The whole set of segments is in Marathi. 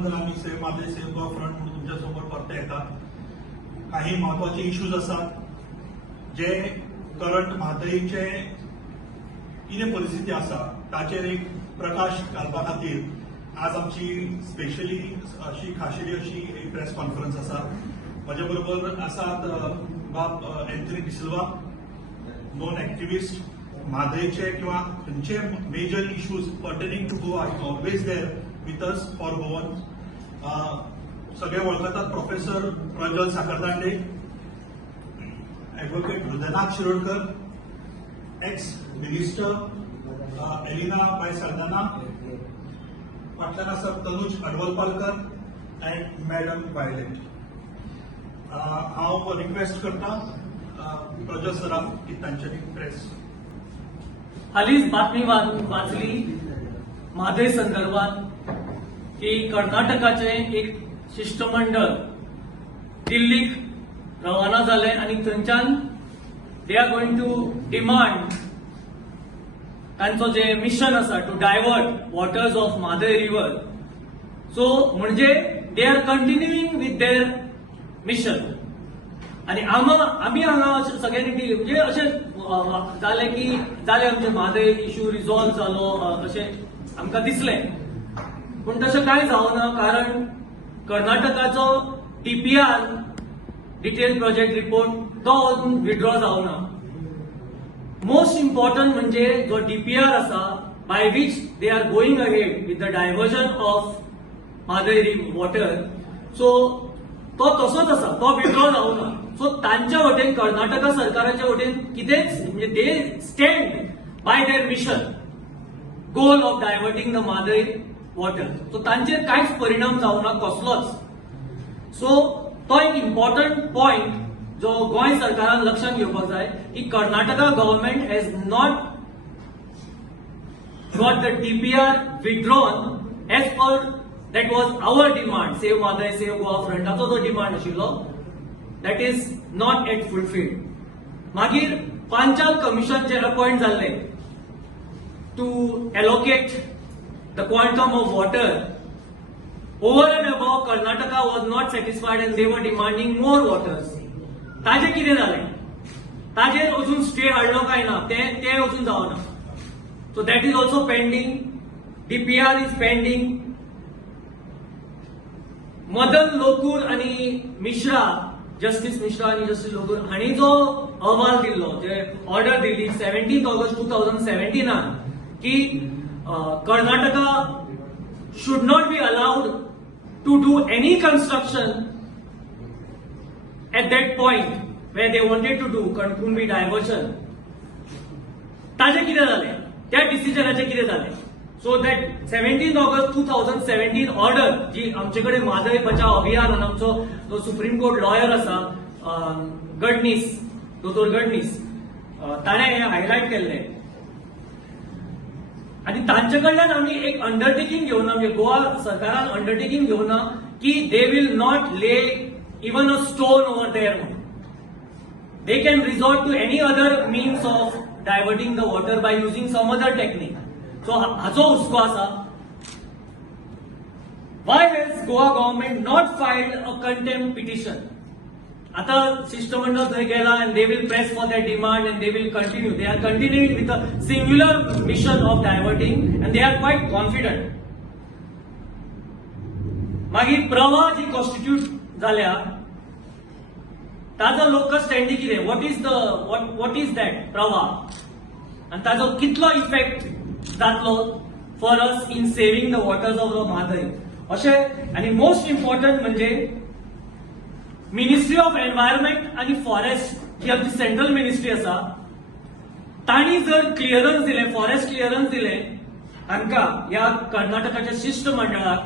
नंतर आम्ही सेव्ह मादळे सेव्ह गोवा फ्रंट म्हणून तुमच्या समोर परत येतात. काही महत्वाचे इश्यूज असतात जे करंट म्हादईचे कितें परिस्थिती आसा ताचेर एक प्रकाश घालपा खातीर आज आमची स्पेशली अशी खाशेली अशी एक प्रेस कॉन्फरन्स आसा. म्हजे बरोबर आसात बाब एंथनी डिसिल्वा, नोन एक्टिविस्ट, म्हादईचे किंवा खंयचे major issues pertaining to Goa is always there with us for Goan. सगळे वळखतात professor Prajwal Sakhardande, advocate Hridaynath Shirodkar, ex minister Elina Bai Saldanha, फाटल्यान आसा Tanuj Adavalpalkar and madam Violet. हांव रिक्वेस्ट करता प्रज्वल सराक की तांच्यांनी प्रेस. हालीच बातमी वाचली म्हादय संदर्भात की कर्नाटकाचे एक शिष्टमंडळ दिल्लीक रवाना जाले आणि थंयच्यान they are going to demand तांचो जे मिशन आसा to divert waters of Mhadei river. So म्हणजे they are continuing with their mission. आणि आम्ही हांगा सगळ्यांनी म्हणजे अशें जाले की जाले आमचे म्हादय इश्यू रिझॉल्व जालो अशें आमकां दिसलें, पूण तशें कांय जावना. कारण कर्नाटकाचो टीपीआर डिटेल प्रोजेक्ट रिपोर्ट तो अजून विड्रॉ जावना. मोस्ट इम्पॉर्टंट म्हणजे जो डीपीआर आसा by which they are going ahead with the diversion of Mhadei water. So तो तसोच आसा, तो विड्रॉ जावना. सो तांच्या वटेन कर्नाटका सरकाराच्या वटेन कितेंच म्हणजे they stand by their mission goal of diverting the Mhadei water. So तांचेर कांयच परिणाम जावना कसलोच. सो तो एक इम्पॉर्टंट पॉइंट जो गोंय सरकारान लक्षात घेवपाक जाय की Karnataka government has not got the TPR withdrawn as per that was our demand. Save Mhadei save Goa फ्रंटाचो जो डिमांड आशिल्लो that is not at fulfilled. मागीर पांचाल कमिशन जे अपॉइंट जाल्ले to allocate the quantum of water over and above, Karnataka was not satisfied and they were demanding more waters. ताजे कितें जालें? ताजेर अजून स्टे हाडलो काय ना ते अजून जावना. So that is also pending. DPR is pending. Madan Lokur आणि मिश्रा, जस्टिस मिश्रा आणि जस्टिस लोकूर हांणी जो अहवाल दिल्लो, जे ऑर्डर दिली 17 ऑगस्ट 2017 की Karnataka should not be allowed to do any construction at that point where they wanted to do Kumbhi diversion. ताजे कितें जालें? त्या डिसिजनाचे कितें जालें? सो दॅट 17 ऑगस्ट 2017 ऑर्डर जी आमचे कडेन म्हादय बचाव अभियान आणि आमचो जो सुप्रीम कोर्ट लॉयर आसा गडनीस, दोतोर गडनीस, ताणें हें हायलायट केल्लें. आणि तांचे कडल्यान आम्ही एक अंडरटेकिंग घेऊन म्हणजे गोवा सरकारान अंडरटेकिंग घेऊन की they will not lay even a stone over there. They can resort to any other means of diverting the water by using some other technique. So हाचो हुस्को आसा. Why has Goa government not filed a contempt petition? आता शिष्टमंडळ थंय गेला and they will press for that demand and they will continue. They are continuing with a singular mission of diverting and they are quiet confident. मागीर प्रवाह जी कॉन्स्टिट्यूट जाल्या ताजो लोकल स्टँडी कितें? वॉट इज दॅट प्रवाह आनी ताजो कितलो इफेक्ट जातलो for us in saving the waters of the Mhadei अशें. आनी मोस्ट इम्पॉर्टंट म्हणजे मिनिस्ट्री ऑफ एन्व्हायरमेंट आणि फॉरेस्ट जी आमची सेंट्रल मिनिस्ट्री आसा तांणी जर क्लिअरन्स दिले, फॉरेस्ट क्लिअरन्स दिले आमकां ह्या कर्नाटकाच्या शिष्टमंडळाक,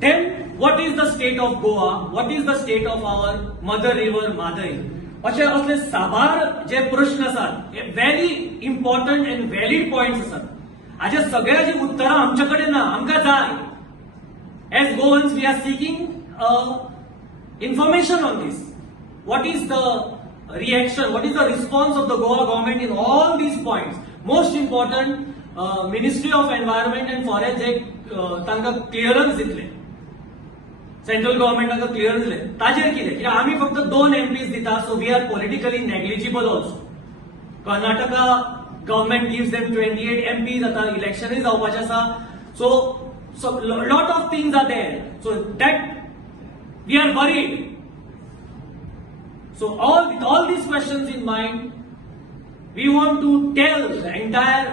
then what is the state of Goa, what is the state of our mother river Mhadei अशे असले साबार जे प्रश्न आसात हे very important and valid points आसात. हाजे सगळ्याची उत्तरां आमचे कडेन ना, आमकां जाय. As Goans we are seeking information on this. What is the reaction? What is the response of the Goa government in all these points? Most important, ministry of environment and forest जे तांकां क्लियरन्स दितले, सेंट्रल गव्हर्नमेंट तांकां क्लियरन्स दिले, ताजेर कितें? कित्याक आमी फक्त 2 MPs दिता, so we are politically negligible also. Karnataka government gives them 28 MPs, आता इलेक्शनय जावपाचें आसा, so lot of things are there, so that we are worried. So with all these questions in mind, we want to tell the entire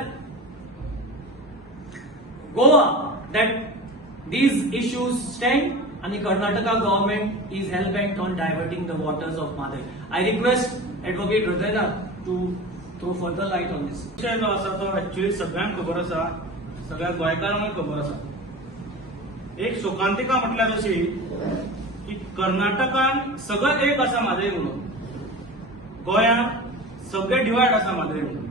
Goa that these issues stand and the Karnataka government is hell-bent on diverting the waters of Madai. I request Advocate Hridaynath to throw further light on this. विषय जो आसा तो ऍक्च्युअली सगळ्यांक खबर आसा, सगळ्या गोंयकारांक खबर आसा. एक शोकांतिका म्हटल्यार अशी की कर्नाटकान सगळं एक आसा म्हादय म्हणून, गोंयांत सगळे डिवायड आसा म्हादय म्हणून,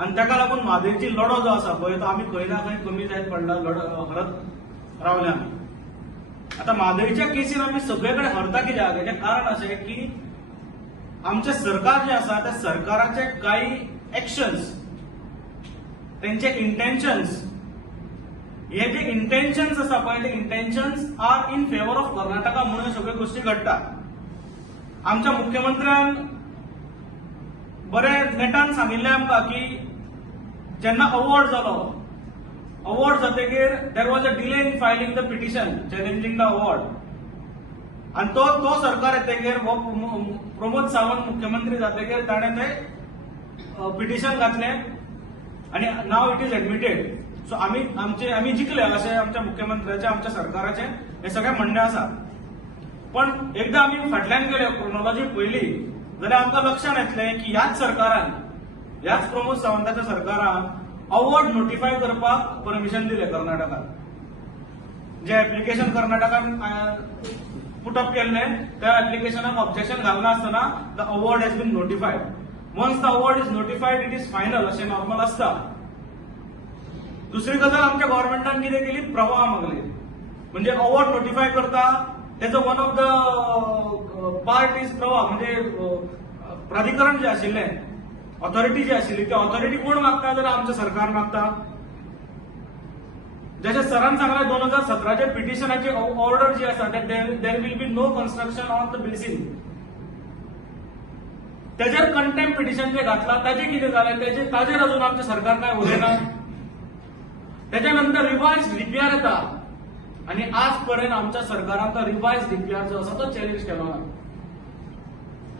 आनी ताका लागून म्हादयची लढो जो आसा पळय तो आमी खंय ना खंय कमी जायत पडला, हरत रावले आमी. आता म्हादयच्या केसीन आमी सगळे कडेन हरता कित्याक? हेचें कारण अशें की आमचें सरकार जें आसा त्या सरकाराचे काही एक्शन्स, तेंचे इंटेन्शन्स, हे जे इंटेन्शन्स आसा पळय ते intentions are in favour of Karnataka म्हणून सगळ्यो गोष्टी घडटा. आमच्या मुख्यमंत्र्यान बरे नेटान सांगिल्लें आमकां की जेन्ना अवॉर्ड जालो, अवॉर्ड जातकीर there was a delay in filing the petition challenging the award, आनी तो सरकार येतकीर हो प्रमोद सावंत मुख्यमंत्री जातकीर ताणें तें पिटिशन घातलें आनी now it is admitted. So आमी जिखले अशें आमच्या मुख्यमंत्र्याचें, आमच्या सरकाराचें हें सगळें म्हणणें आसा. पण एकदां आमी फाटल्यान गेले, क्रोनॉलॉजी पळयली जाल्यार आमकां लक्षांत येतलें की ह्याच सरकारान, ह्याच प्रमोद सावंताच्या सरकारान अवॉर्ड नोटिफाय करपाक परमिशन दिलें कर्नाटकाक. जे एप्लिकेशन कर्नाटकान पुटअप केल्लें त्या एप्लिकेशनाक ऑब्जेक्शन घालनासतना the award has been notified. Once the award is notified it is final अशें नॉर्मल आसता. दुसरी गजाल आमच्या गव्हर्नमेंटान कितें केली? प्रवाह मागली. म्हणजे अवॉर्ड नोटिफाय करता तेजो one of the part is प्रवाह, म्हणजे प्राधिकरण जे आशिल्लें, ऑथॉरिटी जी आशिल्ली ती ऑथॉरिटी कोण मागता? जाल्यार आमचें सरकार मागता. जशें सरान सांगलें 2017चे पिटिशनाची ऑर्डर जी आसा there will be no construction on the basin. तेजेर कंटेम्प्ट पिटिशन जे घातला ताजें कितें जालें? ताजेर अजून आमचें सरकार काय उलयना. त्याच्या नंतर रिवाइज डीपीआर येता आणि आजपर्यंत आमच्या सरकारान तो रिवाइज डीपीआर जो आसा तो चॅलेंज केलो ना.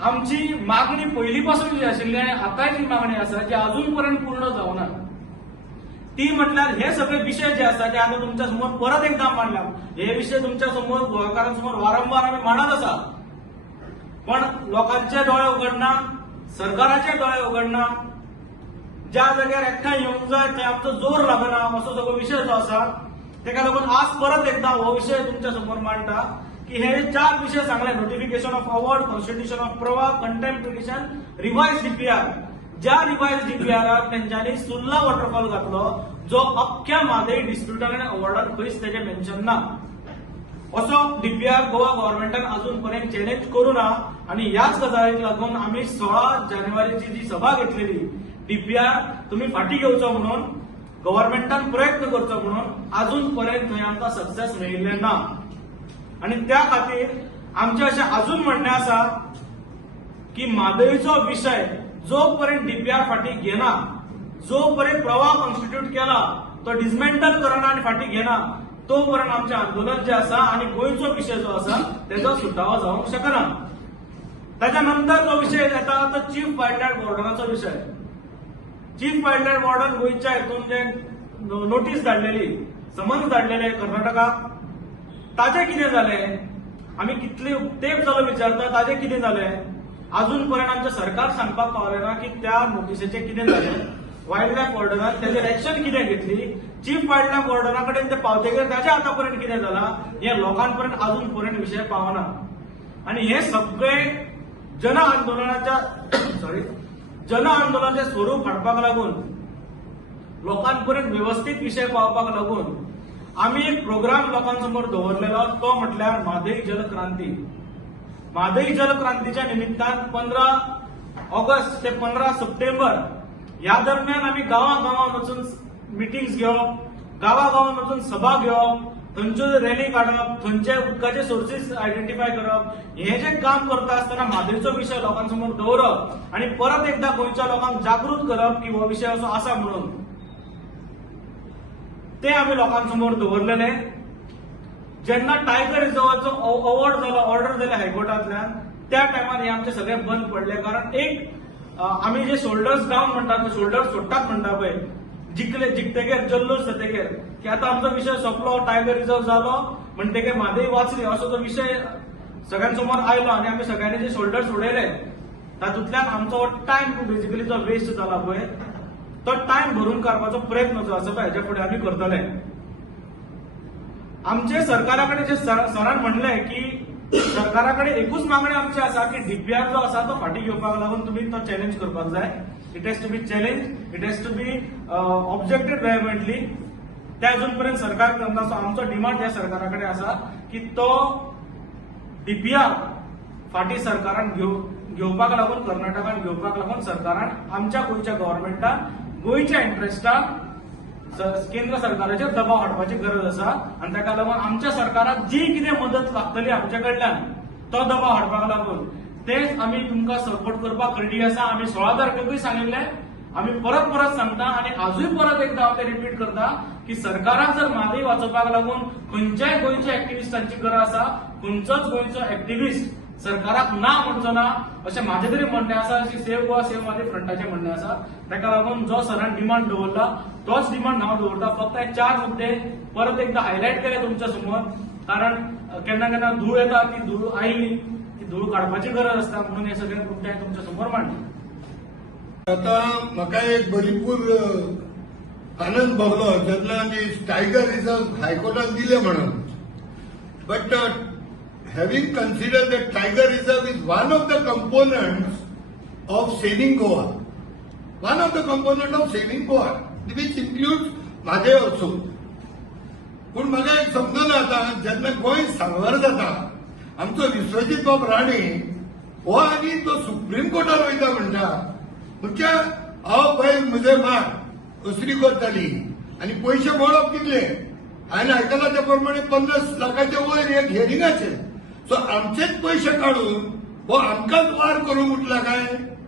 आमची मागणी पयलींपासून जी आशिल्ली आनी आतांय जी मागणी आसा जी अजून पर्यंत पूर्ण जावना, ती म्हटल्यार हे सगळे विशय जे आसा ते आतां तुमच्या समोर परत एकदा मांडल्या. हे विशय तुमच्या समोर गोंयकारांसमोर वारंवार आमी मांडत आसा, पण लोकांचे दोळे उगडना, सरकाराचे दोळे उगडना. ज्या जाग्यार एकठांय येवंक जाय थंय आमचो जोर लागना असो सगळो विशय जो आसा, तेका लागून आज परत एकदा हो विशय तुमच्या समोर मांडटा की हे 4 विशय सांगले: notification of award, constitution of प्रवाह, कंटेम्प्ट पिटिशन, रिवाइज डीपीआर. ज्या रिवाइज डीपीआराक तेंच्यांनी सुर्ला वॉटरफॉल घातलो जो अख्ख्या म्हादय डिस्प्युटान आनी अवॉर्डान खंयच तेजें मेन्शन ना, असो डीपीआर गोवा गव्हर्नमेंटान अजून पर्यंत चॅलेंज करूना. आणि ह्याच गजालीक लागून आमी 16 जानेवारीची जी सभा घेतलेली, डीपीआर तुम्ही फाटी घेवचो म्हणून, गव्हर्नमेंटान प्रयत्न करचो म्हणून, अजून पर्यंत थंय आमकां सक्सेस मेळिल्लें ना. आणि त्या खातीर आमचें अशें अजून म्हणणें आसा की म्हादयचो विशय जो पर्यंत डीपीआर फाटी घेना, जो पर्यंत प्रवाह कॉन्स्टिट्यूट केला तो डिसमेंटल करना आनी फाटी घेना, तो पर्यंत आमचें आंदोलन जे आसा आनी गोंयचो विशय जो आसा तेजो सुटावो जावंक शकना. ताच्या नंतर जो विशय येता तो चीफ वायल्डलायफ वॉर्डनाचो विशय. चीफ वायल्डलायफ वॉर्डन गोंयच्या हितून जे नोटीस धाडलेली, समन्स धाडलेले कर्नाटकाक, ताजें कितें जालें? आमी कितले तेंप जालो विचारता, ताजें कितें जालें? अजून पर्यंत आमचें सरकार सांगपाक पावलें ना की त्या नोटिसेचें कितें जालें, वायल्डलायफ वॉर्डनान तेजेर एक्शन कितें घेतली, चीफ वायल्डलायफ वॉर्डना कडेन ते पावतकीर ताचें आतां पर्यंत कितें जालां हें लोकांपर्यंत अजून पर्यंत विशय पावना. आनी हे सगळें जन आंदोलनाचें स्वरूप हाडपाक लागून, लोकांपर्यंत व्यवस्थीत विशय पावपाक लागून आमी एक प्रोग्राम लोकांसमोर दवरलेलो, तो म्हटल्यार म्हादय जलक्रांती. म्हादय जलक्रांतीच्या निमित्तान 15 ऑगस्ट ते 15 सप्टेंबर ह्या दरम्यान आमी गांवां वचून मिटिंग्स घेवप, गावागावान वचून सभा घेवप, थंयच्यो रॅली काडप, थंयचे उदकाचे सोर्सीस आयडेंटिफाय करप, हे जे काम करता आसतना म्हादयचो विशय लोकांसमोर दवरप आणि परत एकदा गोंयच्या लोकांक जागृत करप की हो विशय असो आसा म्हणून ते आम्ही लोकांसमोर दवरलेले. जेन्ना टायगर रिझर्वाचो अवॉर्ड जालो, ऑर्डर जाली हायकोर्टांतल्यान, त्या टायमार हे आमचे सगळे बंद पडले. कारण एक आम्ही जे शोल्डर्स डाऊन म्हणतात, शोल्डर्स सोडटात म्हणटा पळय, जिखतकीर जल्लोष जातकीर की आता आमचो विषय सोंपलो, टायगर रिझर्व जालो म्हणटकीर म्हादय वाचली असो तो विषय सगळ्यांसमोर आयलो आणि आम्ही सगळ्यांनी जे शोल्डर्स उडयले तातूंतल्यान आमचो टायम बेसिकली जो वेस्ट जाला पळय तो टायम भरून काडपाचो प्रयत्न जो आसा तो हेच्या फुडें आमी करतले. आमचे सरकाराकडे जे सरान म्हणले की सरकाराकडे एकूच मागणी आमची आसा की डीपीआर जो आसा तो फाटी घेवपाक लागून तुम्ही तो चॅलेंज करपाक जाय. It has to be challenge, it has to be objected vehemently. ते अजूनपर्यंत सरकार करना. सो आमचो डिमांड ह्या सरकाराकडे आसा की तो डीपीआर फाटी सरकारान घेवपाक लागून, कर्नाटकान घेवपाक लागून सरकारान आमच्या गोंयच्या गव्हर्नमेंटान गोंयच्या इंटरेस्टाक केंद्र सरकाराचेर दबाव हाडपाची गरज आसा. आणि ताका लागून आमच्या सरकाराक जी कितें मदत लागतली आमच्या कडल्यान तो दबाव हाडपाक लागून तेच आमी तुमकां सपोर्ट करपाक रेडी आसा. आमी 16 तारखेकूय सांगिल्ले, आमी परत परत सांगता आणि आजूय परत एकदा हांव ते रिपीट करता की सरकाराक जर म्हादय वाचोवपाक लागून खंयच्याय गोंयच्या एक्टिव्हिस्टांची गरज आसा, खंयचोच गोंयचो एक्टिव्हिस्ट सरकाराक ना म्हणचो ना अशें माझे तरी म्हणणें आसा, अशी सेव्ह गोवा सेव्ह म्हादय फ्रंटाचें म्हणणें आसा. ताका लागून जो सरान डिमांड दवरला तोच डिमांड हांव दवरता. फक्त हे 4 मुद्दे परत एकदा हायलायट केले तुमच्या समोर, कारण केन्ना केन्ना धूळ येता, ती धूळ आयली, ती धूळ काडपाची गरज आसता म्हणून हे सगळे मुद्दे तुमच्या समोर मांडले. आता म्हाका एक भरपूर आनंद भोगलो जेन्ना टायगर रिझर्व हायकोर्टान दिले म्हणून. But having considered that tiger reserve is one of the components of saving Goa, one of the components of saving Goa, which includes Madhe also. पण म्हाका एक समजना आता जेन्ना गोंय सांगवार जाता, आमचो विश्वजीत बाब राणे हो आनी तो सुप्रीम कोर्टार वयता म्हणटा, म्हणजे हांव पळय म्हजे मां असली करताली आनी पयशे मोडप कितले हांवें आयकलां त्या प्रमाणे 50 लाखाच्या वयर एक हियरिंगाचेर. सो आमचेच पयशे काढून हो आमकांच वार करूंक उठला काय,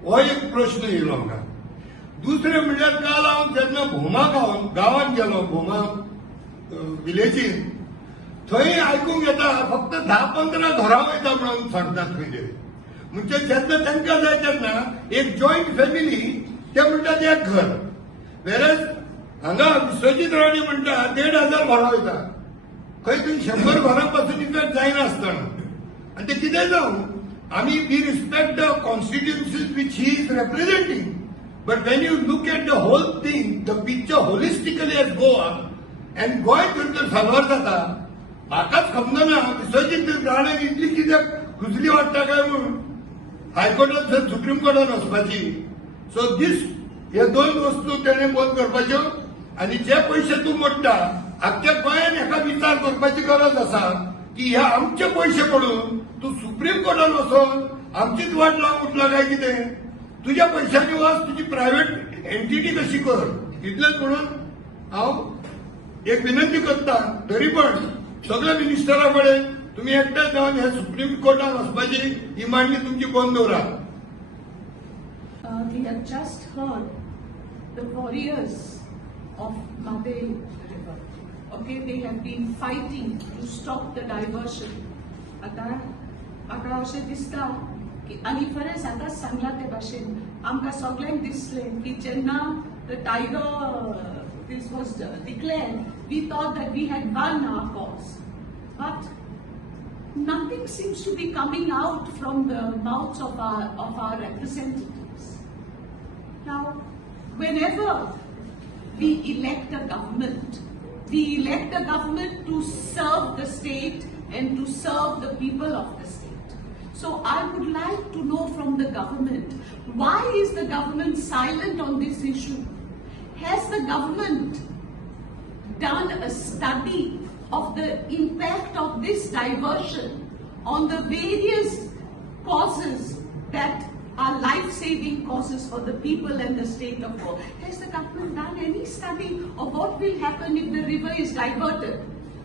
हो एक प्रश्न येयलो म्हाका. दुसरें म्हणल्यार काल हांव जेन्ना भोमा गांवांत गेलो, भोमा विलेजीन, थंय आयकूंक येता फक्त 10-15 घरां वयता म्हणून सांगतात थंय. म्हणजे जेन्ना तांकां जाय तेन्ना एक जॉयंट फॅमिली ते म्हणटात एक घर, वेरज हांगा विश्वजीत राणे म्हणटा 1,500 घरां वयता. खंय थंय 100 घरां पासून इफेक्ट जायना आसतना. आणि ते कितें जावं, आमी we respect the constituencies which he is representing, but when you look at the whole thing, the picture holistically as Goa and Goem जर साल्वार जाता, म्हाकाच समजना विश्वजीत राणे इतली कित्याक खुजली वाडटा काय म्हणून हायकोर्टान सुप्रीम कोर्टान वचपाची. सो दीस हे 2 वस्तू तेणें बंद करपाच्यो. आनी जे पयशे तूं मोडटा आख्ख्या गोंयान हेका विचार करपाची गरज आसा की हे आमचे पयशे पडून तूं सुप्रीम कोर्टान वचून आमचीच वाट लावून उठला काय कितें. तुज्या पयशांनी वच तुजी प्रायव्हेट एंटिटी कशी कर. इतलेंच म्हणून हांव एक विनंती करता, तरी पण सगळ्या मिनिस्टरा कडेन तुम्ही एकठांय जावन हे सुप्रीम कोर्टान वचपाची ही मांडणी तुमची बंद दवरात. We have just heard the warriors of Madhe River. Okay, they have been fighting to stop the diversion. आता अशें दिसता की आनी फरेस आतां सांगला ते भाशेन आमकां सगळ्यांक दिसलें की जेन्ना the tiger this was declared, we thought that we had won our cause. But nothing seems to be coming out from the mouths of our representatives. Now, whenever we elect a government to serve the state and to serve the people of the state. So I would like to know from the government, why is the government silent on this issue? Has the government done a study of the impact of this diversion on the various causes that are life-saving causes for the people and the state of Goa. Has the government done any study of what will happen if the river is diverted?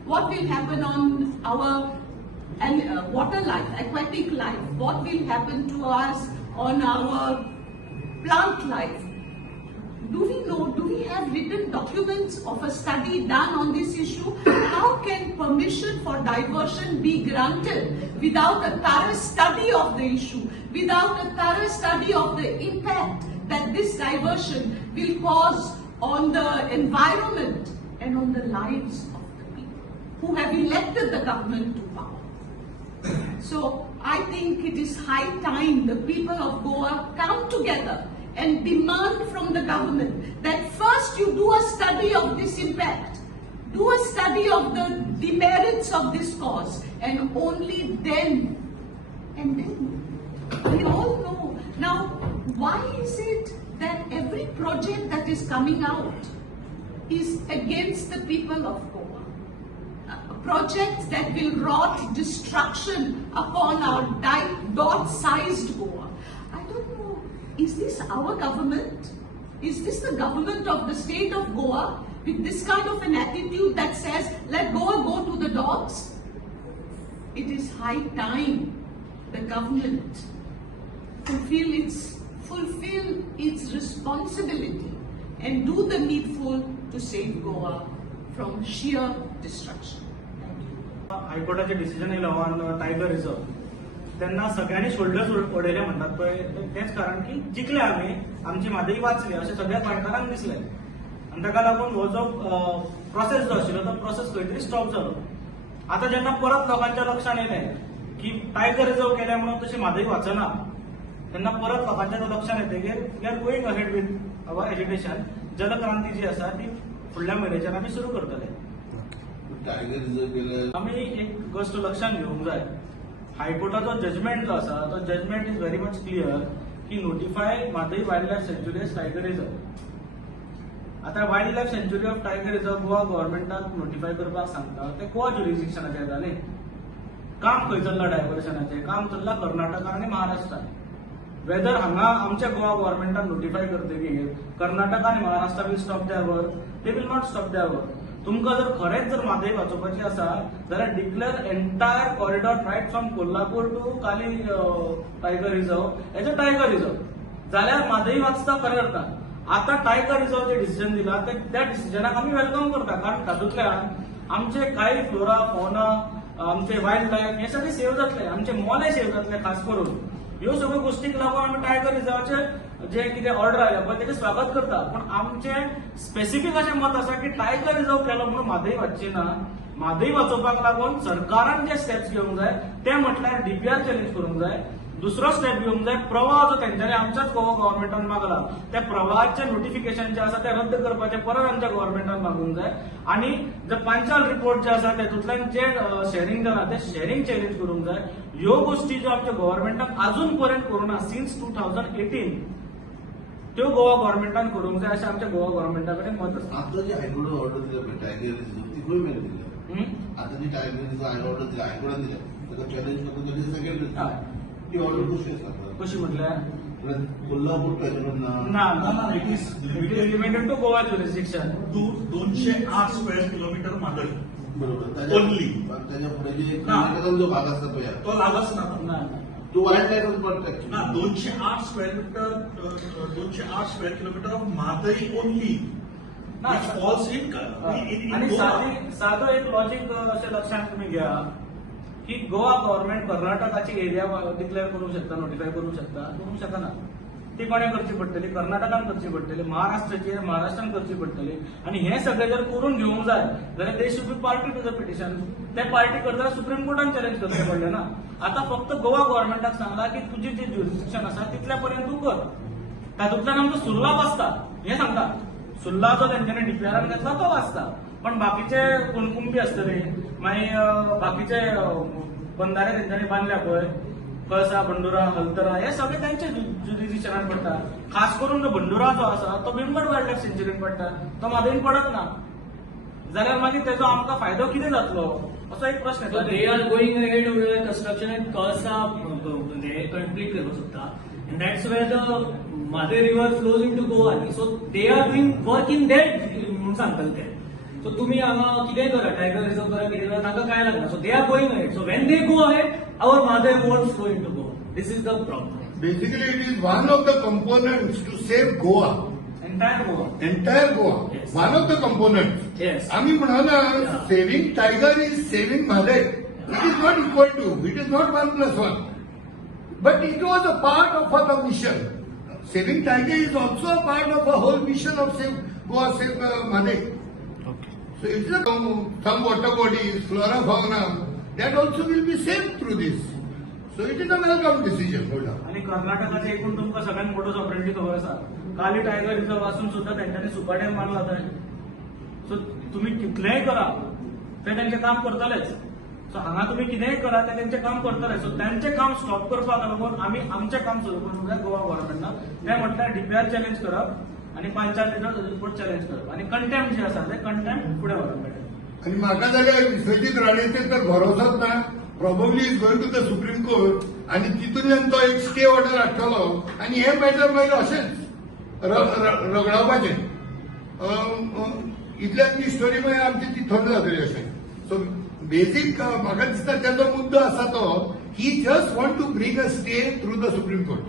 What will happen on our water life, aquatic life? What will happen to us on our plant life? Do we know, do we have written documents of a study done on this issue? How can permission for diversion be granted without a thorough study of the issue, without a thorough study of the impact that this diversion will cause on the environment and on the lives of the people who have elected the government to power? So I think it is high time the people of Goa come together and demand from the government that first you do a study of this impact, do a study of the demerits of this cause, and only then, we all know. Now, why is it that every project that is coming out is against the people of Goa? Projects that will wrought destruction upon our dot-sized Goa. I don't know. Is this our government? Is this the government of the state of Goa with this kind of an attitude that says, let Goa go to the dogs? It is high time the government fulfill its responsibility and do the needful to save Goa from sheer destruction. हायकोर्टाचे डिसिजन येयलो ऑन टायगर रिझर्व तेन्ना सगळ्यांनी शोल्डर्स ओडयले म्हणटात पळय तेच कारण की जिखले आमी आमची म्हादई वाचली अशें सगळ्या गोंयकारांक दिसलें आनी ताका लागून हो जो प्रोसेस जो आशिल्लो तो प्रोसेस खंय तरी स्टॉप जालो. आतां जेन्ना परत लोकांच्या लक्षांत येयलें की टायगर रिझर्व केल्या म्हणून तशी म्हादई वाचना तेन्ना परत लोकांच्या लक्षांत येतकीर we are going ahead with our education. जलक्रांती जी आसा ती फुडल्या म्हयन्याच्यान आमी सुरू करतले. टायगर रिझर्व केलं आमी एक गोष्ट लक्षांत घेवंक जाय, हायकोर्टाचो जजमेंट जो आसा तो judgment is very much clear की notify Mhadei wild life sanctuary as tiger reserve. आता wild life sanctuary of tiger reserve Goa गव्हर्नमेंटाक नोटिफाय करपाक सांगता ते गोवा ज्युरिडिक्शनाचेर येताले. काम खंय चल्लां डायव्हर्शनाचें? काम चल्लां कर्नाटका आनी महाराष्ट्रान. वेदर हांगा आमच्या गोवा गव्हर्नमेंटान नोटिफाय करतकीर कर्नाटका आनी Maharashtra will stop their work, they will not stop their work. तुमकां जर खरेंच जर म्हादई वाचोवपाची आसा जाल्यार declare entire corridor right from Kolhapur to Kali tiger reserve as a tiger reserve जाल्यार म्हादई वाचता खरें अर्थान. आता टायगर रिझर्व जे डिसिजन दिला त्या डिसिजनाक आमी वेलकम करता कारण तातूंतल्यान आमचे कांय फ्लोरा फॉना आमचे वायल्ड लायफ हे सगळे सेव्ह जातले, आमचे मोले सेव्ह जातले. खास करून ह्यो सगळ्यो गोष्टीक लागून आमी टायगर रिझर्वाचे जे कितें ऑर्डर आयल्या पळय तेजें स्वागत करता. पण आमचे स्पेसिफीक अशें मत आसा की टायगर रिझर्व केलो म्हणून म्हादई वाचची ना. म्हादई वाचोवपाक लागून सरकारान जे स्टेप्स घेवंक जाय ते म्हटल्यार डीपीआर चॅलेंज करूंक जाय. दुसरो स्टेप घेवंक जाय, प्रवाह जो तेंच्यांनी आमच्याच गोवा गव्हर्नमेंटान मागला त्या प्रवाहाचे नोटिफिकेशन जे आसा ते रद्द करपाचे परत आमच्या गव्हर्नमेंटान मागूंक जाय. आणि जे पांचाल रिपोर्ट जे आसा तेतूंतल्यान जे शेअरिंग जाला ते शेअरिंग चॅलेंज करूंक जाय. ह्यो गोष्टी ज्यो आमच्या गव्हर्नमेंटान अजून पर्यंत करूना सिन्स 2018 त्यो गोवा गव्हर्नमेंटान करूंक जाय अशें आमच्या गोवा गव्हर्नमेंटा कडेन मत आसा. आता जी हायकोर्टान ऑर्डर दिल्या टायगर रिझर्व ती खंय मेरेन दिल्या? आता जी टायगर रिझर्व ऑर्डर दिल्या हायकोर्टान दिल्या ताका चॅलेंज करता सेकंड ती ऑर्डर कशी आसा? कशी म्हटल्यार कोल्हापूर टायगर ना it is limited to Goa jurisdiction. 208 square kilometre Mhadei बरोबर Only. त्याच्या पुढे जे कर्नाटकान जो भाग असता पळय तो लागच ना. ना तो वायल्ड लायफ पडटा. ना 208 square kilometre of Mhadei only falls in आणि साधो एक लॉजिक असे लक्षात तुम्ही घ्या की गोवा गव्हर्नमेंट कर्नाटकाची एरिया डिक्लेअर करू शकता, नोटिफाय करू शकता, करू शकना. ती कोणे करची पडटली? कर्नाटकान करची पडटली, महाराष्ट्रान करची पडटली. आणि हे सगळे जर करून घेवंक जाय जाल्यार they should be party to the petition. ते पार्टी करता सुप्रीम कोर्टान चॅलेंज करचे पडले ना. आता फक्त गोवा गव्हर्नमेंटाक सांगला की तुझी जे ज्युरिस्डिक्शन आसा तितल्या पर्यंत तू कर. तातूंतल्यान आमचो सुर्ला वाचता हे सांगता. सुर्ला जो तेंच्यांनी डिक्लेअरान घेतला तो वाचता. पण बाकीचे कुणकुंबी आसतले मागीर बाकीचे बंधारे तेंच्यांनी बांदल्या पळय कळसा, बंडोरा, हलतरा हे सगळे त्यांचे ज्युरिस्डिक्शनान पडटा. खास करून जो बंडोरा जो आसा तो बिंबड वायल्ड लायफ सेंच्युरीन पडटा, तो म्हादईन पडत ना. जाल्यार मागीर तेजो आमकां फायदो कितें जातलो असो एक प्रश्न येता. They are going ahead with construction at Kalsa complete करपाक सोदता. And that's where the Madhe River flows into Goa. So they are doing work in that म्हणून सांगतात ते. So तुम्ही हांगा कितें करा, टायगर रिझर्व करा, कितें करा, तांकां काय लागना. So they are going ahead. So when they go ahead, our Madhe won't flow into Goa. This is the problem. Basically, it is one of the components to save Goa. Entire Goa. Entire Goa. Yes. One of the components. Yes. आम्ही म्हणाला Yeah. saving tiger is saving Madhe. It is not equal to. It is not 1+1. But it was a part of the mission. Saving tiger is also a part of a whole mission of save Goa, save Madhe. So it is some water bodies, flora, fauna, that also will be saved through this. So it is a welcome decision. Hold on. आणि कर्नाटकाचे एकूण तुमका सगळ्यात मोठं सॉपरेंटी खबर आसा काली टायगर रिझर्व असून सुद्धा त्यांच्यानी सुपर डॅम बांधला होता. सो तुम्ही कितलेंय करा ते त्यांचे काम करतलेच. सो हांगा तुम्ही कितेंय करा ते त्यांचे काम करतले. सो त्यांचे काम स्टॉप करपाक लागून आम्ही आमचे काम सुरू करून जाय गोवा गव्हर्नमेंटान. ते म्हटल्यार डीपीआर चॅलेंज करप आणि पंचायत रिपोर्ट चॅलेंज करप आणि कंटेम्प्ट जे आसा ते कंटेम्प्ट फुडें व्हरप मेळटा. आणि म्हाका जाल्यार विश्वजीत राणेचेर तर भरोसाच ना. Probably is going to the supreme court आणि तितूंतल्यान तो एक स्टे ऑर्डर हाडटलो आणि हे मॅटर मागीर अशेंच रगडावपाचें. इतल्यान ती स्टोरी मागीर आमची ती थंड जातली अशें. सो बेसीक म्हाका दिसता तेजो मुद्दो आसा तो he just want to bring a stay through the supreme court.